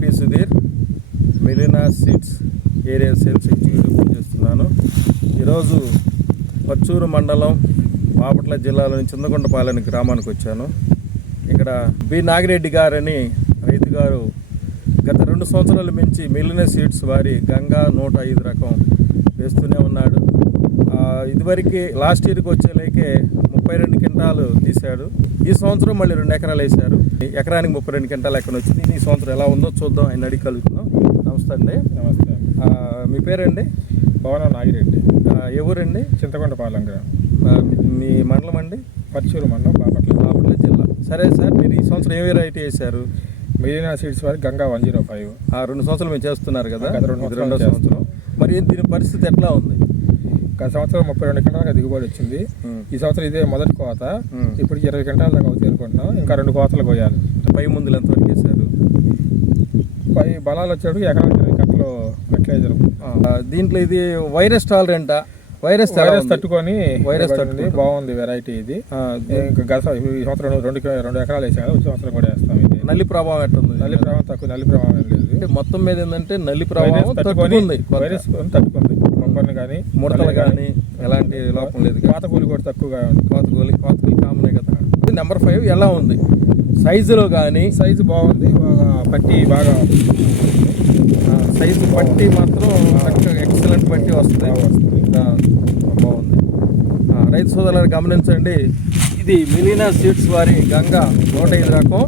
P Sudheer. మిలినా seeds area sales executive చేస్తున్నాను ఈరోజు పచ్చూరు మండలం బాపట్ల జిల్లాలోని చిందకొండపాలెం గ్రామానికి వచ్చాను. ఇక్కడ బి నాగిరెడ్డి గారని రైతు గారు గత రెండు సంవత్సరాలు మించి మిలిన సీడ్స్ వారి గంగా నూట ఐదు రకం వేస్తూనే ఉన్నాడు. ఇదివరకు లాస్ట్ ఇయర్కి వచ్చేలేకే ముప్పై రెండు క్వింటాలు తీశాడు. ఈ సంవత్సరం మళ్ళీ రెండు ఎకరాలు వేశారు. ఎకరానికి ముప్పై రెండు క్వింటాలు ఎక్కడ వచ్చింది? ఈ సంవత్సరం ఎలా ఉందో చూద్దాం. ఆయన అడిగి కలుగుతున్నాం నమస్తే అండి. నమస్తే. మీ పేరండి? భవనం నాగిరెడ్డి. ఊరండి? చింతకొండ పాలెం మీ- మండలం అండి? పచ్చూరు మండలం బాపట్ల. బాపట్ల జిల్లా. సరే సార్ మీరు ఈ సంవత్సరం ఏ వెరైటీ వేశారు? మెరీనా సీడ్స్ వారి గంగా వన్ జీరో ఫైవ్. ఆ రెండు సంవత్సరాలు మీరు చేస్తున్నారు కదా? రెండు సంవత్సరం. మరి దీని పరిస్థితి ఎట్లా ఉంది? గత సంవత్సరం ముప్పై రెండు గంటలకు దిగుబడి వచ్చింది. ఈ సంవత్సరం ఇదే మొదటి కోత. ఇప్పుడు ఇరవై గంటల దాకా అవుతుంది అనుకుంటున్నాం. ఇంకా రెండు కోతలు కోయాలి. పై ముందులు ఎంతవరకు వేశారు? పై బలాలు వచ్చేటప్పుడు ఎకరానికి ఇరవై కట్టలు దీంట్లో ఇది వైరస్ టాలరెంటా వైరస్ వైరస్? తట్టుకొని వైరస్ తట్టుకుంది బాగుంది వెరైటీ ఇది. ఇంకా గత ఈ సంవత్సరం రెండు రెండు ఎకరాలు వేసాం వచ్చే సంవత్సరం కూడా వేస్తాం ఇది. నల్లి ప్రభావం ఎట్టుంది నల్లి ప్రభావం తక్కువ నల్లి ప్రభావం లేదు. మొత్తం మీద ఏంటంటే నల్లి ప్రభావం తట్టుకొని తట్టుకుంది. వైరస్ తట్టుకుంది. బొబ్బర్ని కానీ ముడతలు కానీ ఎలాంటి లోపం లేదు పాత కూలి కూడా తక్కువగా ఉంది. కోతకూలి కోతకూలి కామనే కదా. నెంబర్ ఫైవ్ ఎలా ఉంది? సైజులో కానీ సైజు బాగుంది బాగా పట్టి బాగా సైజు పట్టి మాత్రం చక్కగా ఎక్సలెంట్ పట్టి వస్తుంది. బాగుంది. రైతు సోదరులను గమనించండి. ఇది మిలీనా సీడ్స్ వారి గంగా నూట ఐదు రకం.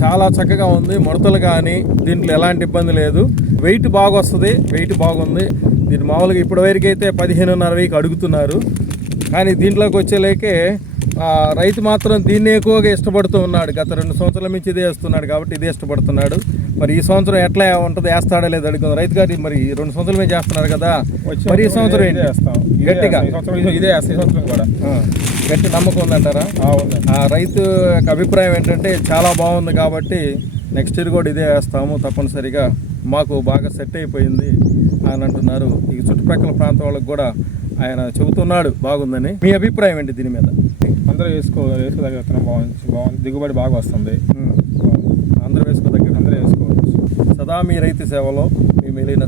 చాలా చక్కగా ఉంది. ముడతలు కానీ దీంట్లో ఎలాంటి ఇబ్బంది లేదు. వెయిట్ బాగా వస్తుంది. వెయిట్ బాగుంది. దీని మామూలుగా ఇప్పటి వరకు అయితే పదిహేనున్నర వెయ్యికి అడుగుతున్నారు. కానీ దీంట్లోకి వచ్చేలేకే ఆ, రైతు మాత్రం దీన్ని ఎక్కువగా ఇష్టపడుతూ ఉన్నాడు. గత రెండు సంవత్సరాల నుంచి ఇదే వేస్తున్నాడు కాబట్టి ఇదే ఇష్టపడుతున్నాడు. మరి ఈ సంవత్సరం ఎట్లా ఉంటుంది వేస్తాడో లేదు అడుగుతుంది రైతు గారు మరి రెండు సంవత్సరాల మీద చేస్తున్నారు కదా. మరి ఈ సంవత్సరం ఏంటి? గట్టిగా? ఇదే- సంవత్సరం కూడా. గట్టి నమ్మకం ఉందంటారా? రైతు యొక్క అభిప్రాయం ఏంటంటే చాలా బాగుంది కాబట్టి నెక్స్ట్ ఇయర్ కూడా ఇదే వేస్తాము తప్పనిసరిగా. మాకు బాగా సెట్ అయిపోయింది అని అంటున్నారు. ఈ చుట్టుపక్కల ప్రాంతం వాళ్ళకి కూడా ఆయన చెబుతున్నాడు బాగుందని. మీ అభిప్రాయం ఏంటి దీని మీద? అందరూ వేసుకో వేసుకోదగ్గ విత్తనం బాగుంది బాగుంది దిగుబడి బాగా వస్తుంది. అందరూ వేసుకోదగ్గర అందరూ వేసుకోవచ్చు. సదా మీ రైతు సేవలో మీ మిలిన